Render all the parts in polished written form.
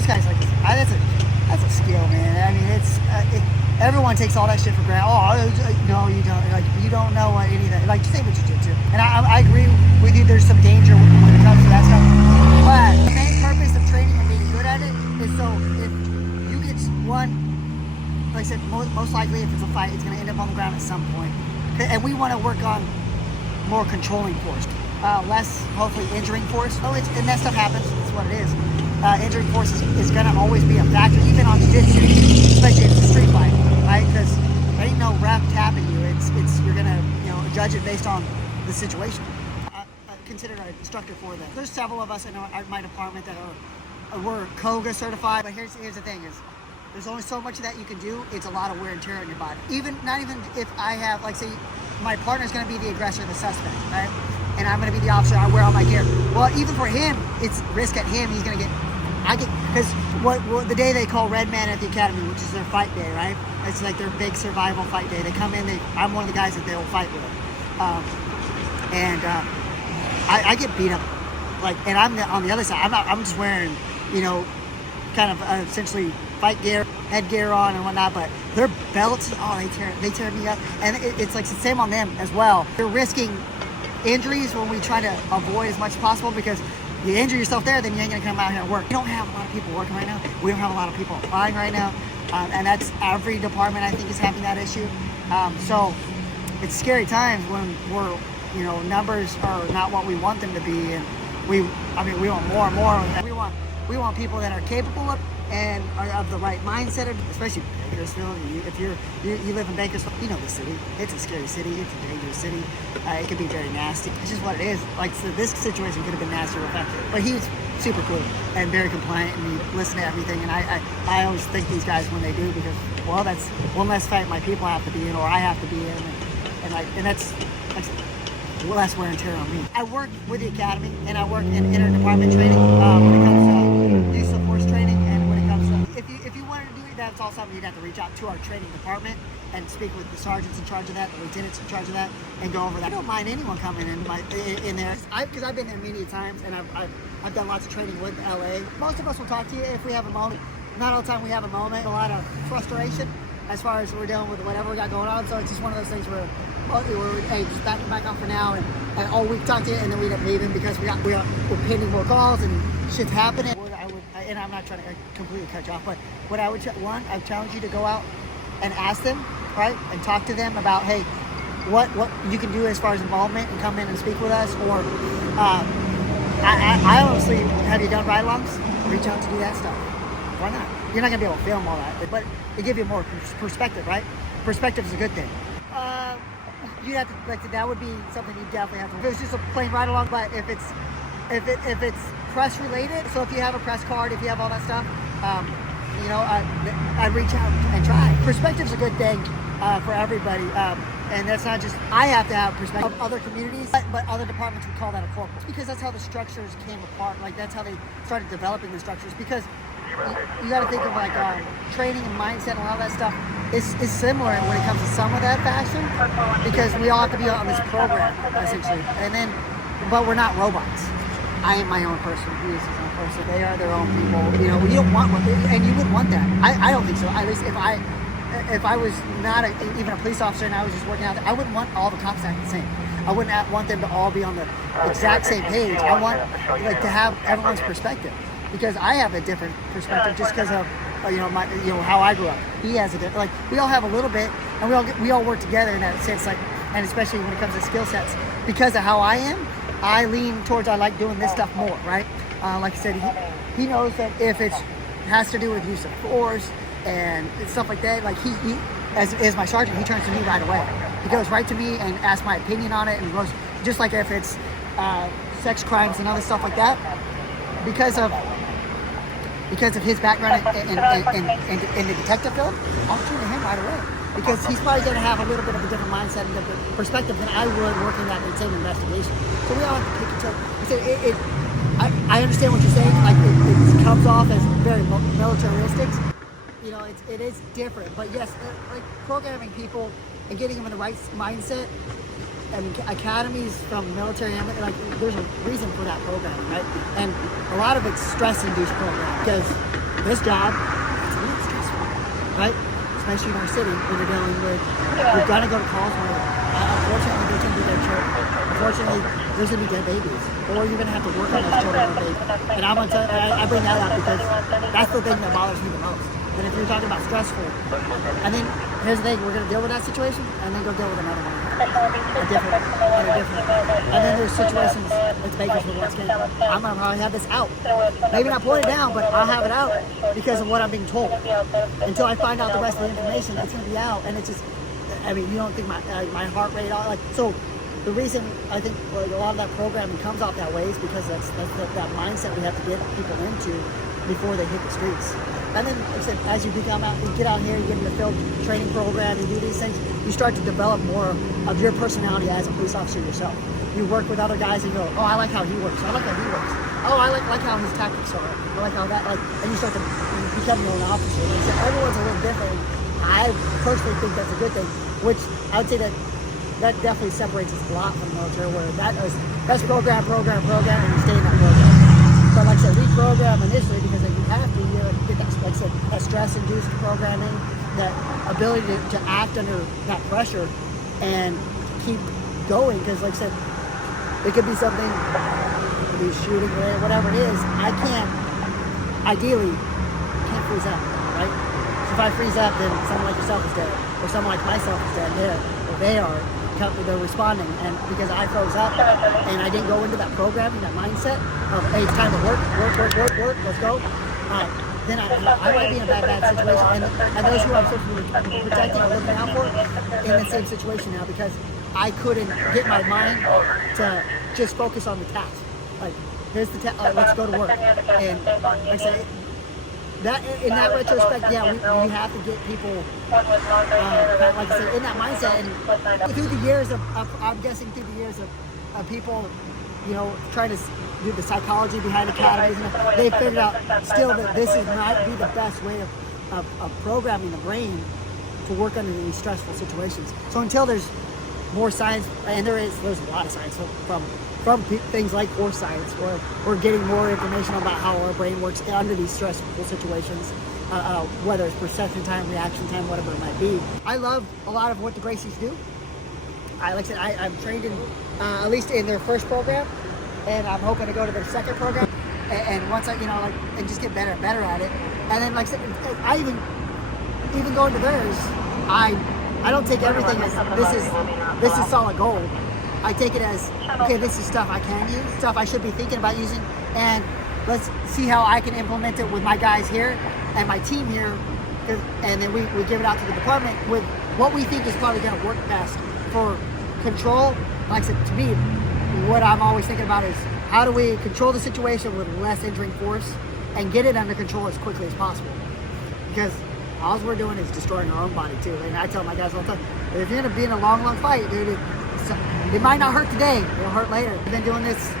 those guys, like, that's a skill, man. I mean, everyone takes all that shit for granted. No, you don't. Like, you don't know what any of that. Like, same with jiu-jitsu. And I agree with you. There's some danger when it comes to that stuff. But the main purpose of training and being good at it is so if you get one, like I said, most likely if it's a fight, it's going to end up on the ground at some point. And we want to work on more controlling force, less hopefully injuring force. And that stuff happens. That's what it is. Injuring force is going to always be a factor, even on jiu-jitsu, especially if it's a street fight, right? Because there ain't no ref tapping you. You're going to judge it based on the situation. I consider an instructor for that. There's several of us in my department that we're KOGA certified. But here's the thing: is there's only so much that you can do. It's a lot of wear and tear on your body. Not even if I have, like, say, my partner's going to be the aggressor, the suspect, right? And I'm going to be the officer. I wear all my gear. Well, even for him, it's risk at him. He's going to get. Because what the day they call Red Man at the Academy, which is their fight day, right? It's like their big survival fight day. They come in. I'm one of the guys that they'll fight with, I get beat up, like, and I'm on the other side. I'm just wearing, kind of essentially fight gear, headgear on and whatnot. But their belts, they tear me up, and it's like the same on them as well. They're risking injuries when we try to avoid as much as possible, because you injure yourself there, then you ain't gonna come out here and work. We don't have a lot of people working right now. We don't have a lot of people applying right now, and that's every department I think is having that issue. So it's scary times when numbers are not what we want them to be, and we want more and more. We want people that are capable of and are of the right mindset, especially Bakersfield. If you live in Bakersfield, you know the city. It's a scary city. It's a dangerous city. It can be very nasty. It's just what it is. Like, so this situation could have been nastier, but he's super cool and very compliant, and he listened to everything. And I always thank these guys when they do, because, well, that's one less fight my people have to be in, or I have to be in, and that's less wear and tear on me. I work with the academy, and I work in inter-department training when it comes to use of force training, and when it comes to if you wanted to do it, that's all something you'd have to reach out to our training department and speak with the sergeants in charge of that, the lieutenants in charge of that, and go over that. I don't mind anyone coming in there, because I've been there many times, and I've done lots of training with LA. Most of us will talk to you if we have a moment. Not all the time we have a moment. A lot of frustration as far as we're dealing with whatever we got going on. So it's just one of those things where hey, just back off for now, and we talk to you, and then we end up leaving because we're pending more calls and shit's happening. And I'm not trying to completely cut you off, but what I would I challenge you to go out and ask them, right, and talk to them about, hey, what you can do as far as involvement, and come in and speak with us. Or I honestly, have you done ride-alongs? Reach out to do that stuff. Why not? You're not gonna be able to film all that, but it gives you more perspective, right? Perspective is a good thing. You'd have to, like, that would be something you definitely have to. If it was just a plain ride along, but if it's press related, so if you have a press card, if you have all that stuff, I'd reach out and try. Perspective's a good thing for everybody, and that's not just I have to have perspective of other communities, but other departments would call that a corporal, because that's how the structures came apart. Like, that's how they started developing the structures, because you got to think of, like, training and mindset and all that stuff is similar when it comes to some of that fashion, because we all have to be on this program essentially, but we're not robots. I am my own person. He is his own person. They are their own people. You don't want one, and you wouldn't want that. I don't think so. At least if I was not even a police officer and I was just working out there, I wouldn't want all the cops to act the same. I wouldn't want them to all be on the exact same page. I want, like, to have everyone's perspective, because I have a different perspective just because of how I grew up. He has a different, like, we all have a little bit, and we all work together in that sense, like, and especially when it comes to skill sets, because of how I am. I lean towards, I like doing this stuff more, right? Like I said, he knows that if it has to do with use of force and stuff like that, like he as my sergeant, he turns to me right away. He goes right to me and asks my opinion on it, and goes, just like if it's sex crimes and other stuff like that, because of his background in the detective field, I'll turn to him right away. Because he's probably going to have a little bit of a different mindset and different perspective than I would working that same investigation. So we all have to pick each other. I understand what you're saying. Like, it comes off as very militaristic. It is different. But yes, like, programming people and getting them in the right mindset, and academies from military, like, there's a reason for that programming, right? And a lot of it's stress-induced programming, because this job, it's really stressful, right? Especially in our city when you're dealing with, you're gonna go to calls where, unfortunately, there's gonna be dead children. Unfortunately, there's gonna be dead babies, or you're gonna have to work on those children with babies. And I'm gonna tell, I bring that up because that's the thing that bothers me the most. And if you're talking about stressful, and then here's the thing, we're gonna deal with that situation, and then go deal with another one, a different, and then there's situations. It's Bakersfield once again. I'm gonna probably have this out. Maybe not pull it down, but I'll have it out because of what I'm being told. Until I find out the rest of the information, it's gonna be out, and it's just. I mean, you don't think my heart rate, all like so. The reason I think a lot of that programming comes off that way is because that's that mindset we have to get people into before they hit the streets. And then, like I said, as you become out, you get out here, you get in the field training program, you do these things, you start to develop more of your personality as a police officer yourself. You work with other guys and you go, oh, I like how he works. I like how he works. Oh, I like how his tactics are. I like how that, like, and you start to become your own officer. Like I said, everyone's a little different. I personally think that's a good thing, which I would say that definitely separates us a lot from the military, where that's program, and you stay in that program. But like I said, we program initially because you have to, get that, like I said, that stress-induced programming, that ability to act under that pressure and keep going. Because like I said, it could be something, it could be shooting or whatever it is. I ideally can't freeze up, right? So if I freeze up, then someone like yourself is dead, or someone like myself is dead there, or they are. They're responding, and because I froze up and I didn't go into that programming, that mindset of, hey, it's time to work, let's go. Then I might be in a bad situation, and those who I'm supposed to be protecting or looking out for in the same situation now, because I couldn't get my mind to just focus on the task. Like, here's the task, let's go to work. And like I said, that in that retrospect, yeah, we have to get people, like I said, in that mindset. And through the years of I'm guessing through the years of people, trying to do the psychology behind academies, and they figured out still that this might be the best way of programming the brain to work under these stressful situations. So until there's more science, and there's a lot of science from things like force science, where we're getting more information about how our brain works under these stressful situations, whether it's perception time, reaction time, whatever it might be. I love a lot of what the Gracies do. Like I said, I'm trained in, at least in their first program, and I'm hoping to go to their second program. And once I, and just get better and better at it. And then, like I said, I even going to theirs, I don't take everything as this is solid gold. I take it as, okay, this is stuff I can use, stuff I should be thinking about using, and let's see how I can implement it with my guys here and my team here, and then we give it out to the department with what we think is probably going to work best for control. Like I said, to me, what I'm always thinking about is how do we control the situation with less injuring force and get it under control as quickly as possible, because all we're doing is destroying our own body too. And I tell my guys all the time, if you're going to be in a long fight, dude, it might not hurt today, it'll hurt later. I've been doing this,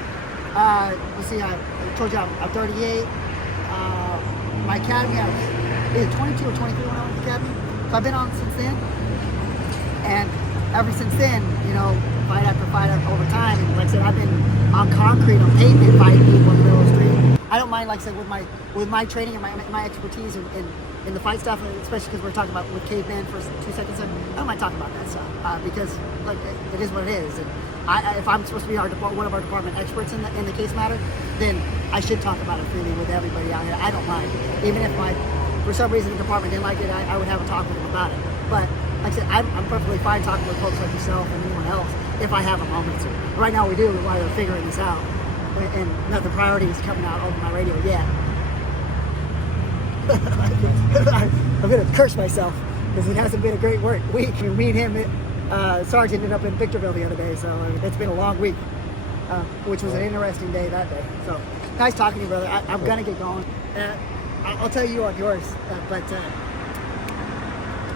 let's see, I told you I'm 38. My academy, I was either 22 or 23 when I went to academy. So I've been on since then. And ever since then, fight after fight over time. And like I said, I've been on concrete, on pavement, fighting people in the middle of the street. I don't mind, like I said, with my training and my expertise in the fight stuff, especially because we're talking about with caveman for 2 seconds. I don't mind talking about that stuff because like it is what it is. And if I'm supposed to be one of our department experts in the case matter, then I should talk about it freely with everybody out here. I don't mind, even if for some reason the department didn't like it, I would have a talk with them about it. But like I said, I'm perfectly fine talking with folks like yourself and anyone else if I have a moment to. Right now we do while they're figuring this out, and not the priority is coming out over my radio yet. I'm gonna curse myself because it hasn't been a great week. I mean, me and him, Sarge ended up in Victorville the other day, so it's been a long week, which was an interesting day that day. So nice talking to you, brother. I'm gonna get going. I'll tell you on yours, but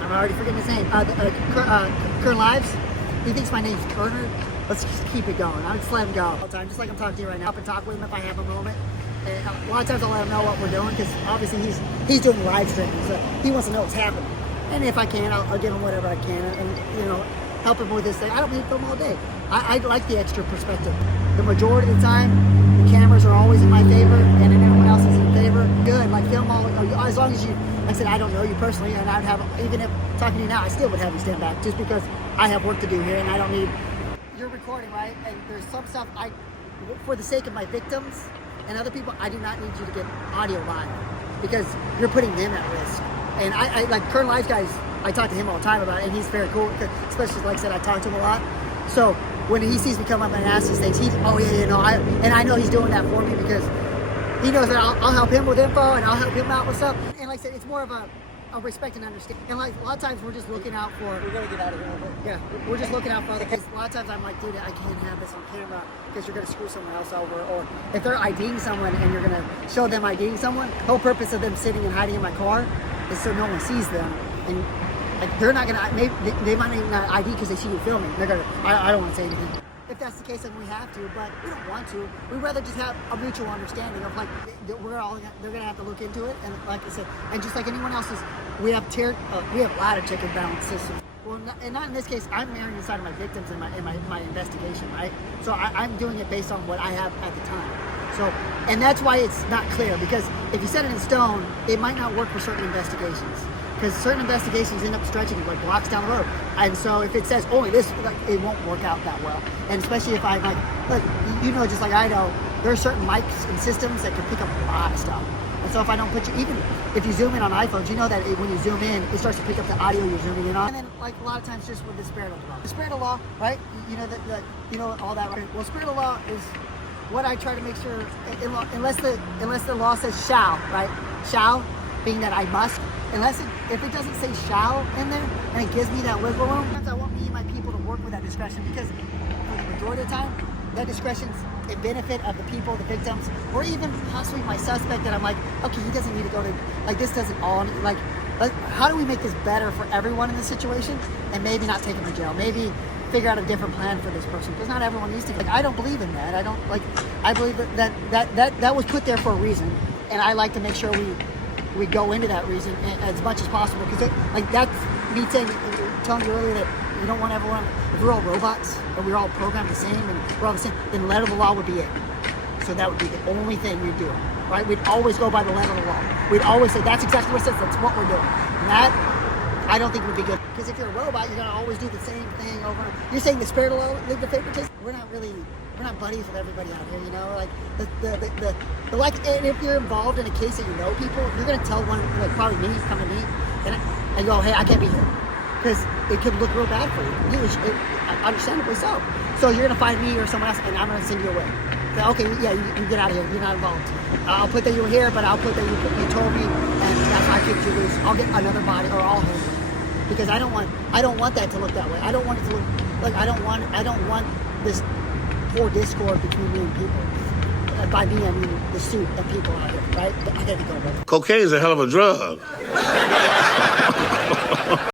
I'm already forgetting his name. Kern Lives. He thinks my name's Kerner. Let's just keep it going. I'm just let him go all the time, just like I'm talking to you right now. Up and talk with him if I have a moment. And a lot of times I'll let him know what we're doing because obviously he's doing live streaming, so he wants to know what's happening. And if I can, I'll give him whatever I can, and help him with this thing. I don't need to film all day. I like the extra perspective. The majority of the time, the cameras are always in my favor, and then everyone else is in favor. Good, like film all, as long as you, like I said, I don't know you personally, and I'd have, even if talking to you now, I still would have you stand back, just because I have work to do here, and I don't need, you're recording, right? And there's some stuff, for the sake of my victims and other people, I do not need you to get audio live, because you're putting them at risk. And I like Colonel Ives guys, I talk to him all the time about it, and he's very cool, especially, like I said, I talk to him a lot. So when he sees me come up and ask these things, and I know he's doing that for me, because he knows that I'll help him with info, and I'll help him out with stuff. And like I said, it's more of a respect and understanding. And like a lot of times we're just looking out for, we're gonna get out of here. Yeah, we're just looking out for other kids. A lot of times I'm like, dude, I can't have this on camera because you're gonna screw someone else over. Or if they're IDing someone and you're gonna show them IDing someone, the whole purpose of them sitting and hiding in my car is so no one sees them. And like they're not gonna, maybe they might not ID because they see you filming. They're gonna, I don't want to say anything. If that's the case, then we have to, but we don't want to. We'd rather just have a mutual understanding of like, they're gonna have to look into it, and like I said, and just like anyone else's, we have ladder check and balance systems. Well, not in this case. I'm erring inside of my victims in my investigation, right? So I'm doing it based on what I have at the time. So, and that's why it's not clear, because if you set it in stone, it might not work for certain investigations. Because certain investigations end up stretching like blocks down the road, and so if it says only this, like, it won't work out that well. And especially if I like, look, you know, just like I know, there are certain mics and systems that can pick up a lot of stuff. And so if I don't put you, even if you zoom in on iPhones, you know that when you zoom in, it starts to pick up the audio you're zooming in on. And then like a lot of times, just with the spirit of law, right? You know that you know all that. Right? Well, spirit of law is what I try to make sure, unless the law says shall, right? Shall, being that I must. If it doesn't say shall in there, and it gives me that wiggle room, sometimes I want me and my people to work with that discretion, because for the majority of the time, that discretion's a benefit of the people, the victims, or even possibly my suspect, that I'm like, okay, he doesn't need to go to, like, this doesn't all, like how do we make this better for everyone in this situation, and maybe not take him to jail, maybe figure out a different plan for this person, because not everyone needs to, like, I don't believe in that. I believe that was put there for a reason, and I like to make sure we go into that reason as much as possible, because like that's me telling you earlier that you don't want everyone, if we're all robots and we're all programmed the same and we're all the same, then letter of the law would be it. So that would be the only thing we'd do, right? We'd always go by the letter of the law. We'd always say that's exactly what it says, that's what we're doing. And that I don't think would be good, because if you're a robot, you're gonna always do the same thing over. You're saying the spirit of law live the favoritism. We're not buddies with everybody out here, you know. Like the like, and if you're involved in a case that you know people, you're gonna tell one, like probably me, come to me, and go, hey, I can't be here, because it could look real bad for you. Understandably so. So you're gonna find me or someone else, and I'm gonna send you away. Say, okay, yeah, you get out of here. You're not involved. I'll put that you were here, but I'll put that you told me, and that's how I kicked you loose. I'll get another body, or I'll handle it, because I don't want that to look that way. I don't want it to look like I don't want this poor discord between me and people. By me, I mean the suit and people out here, right? I gotta be going. Cocaine is a hell of a drug.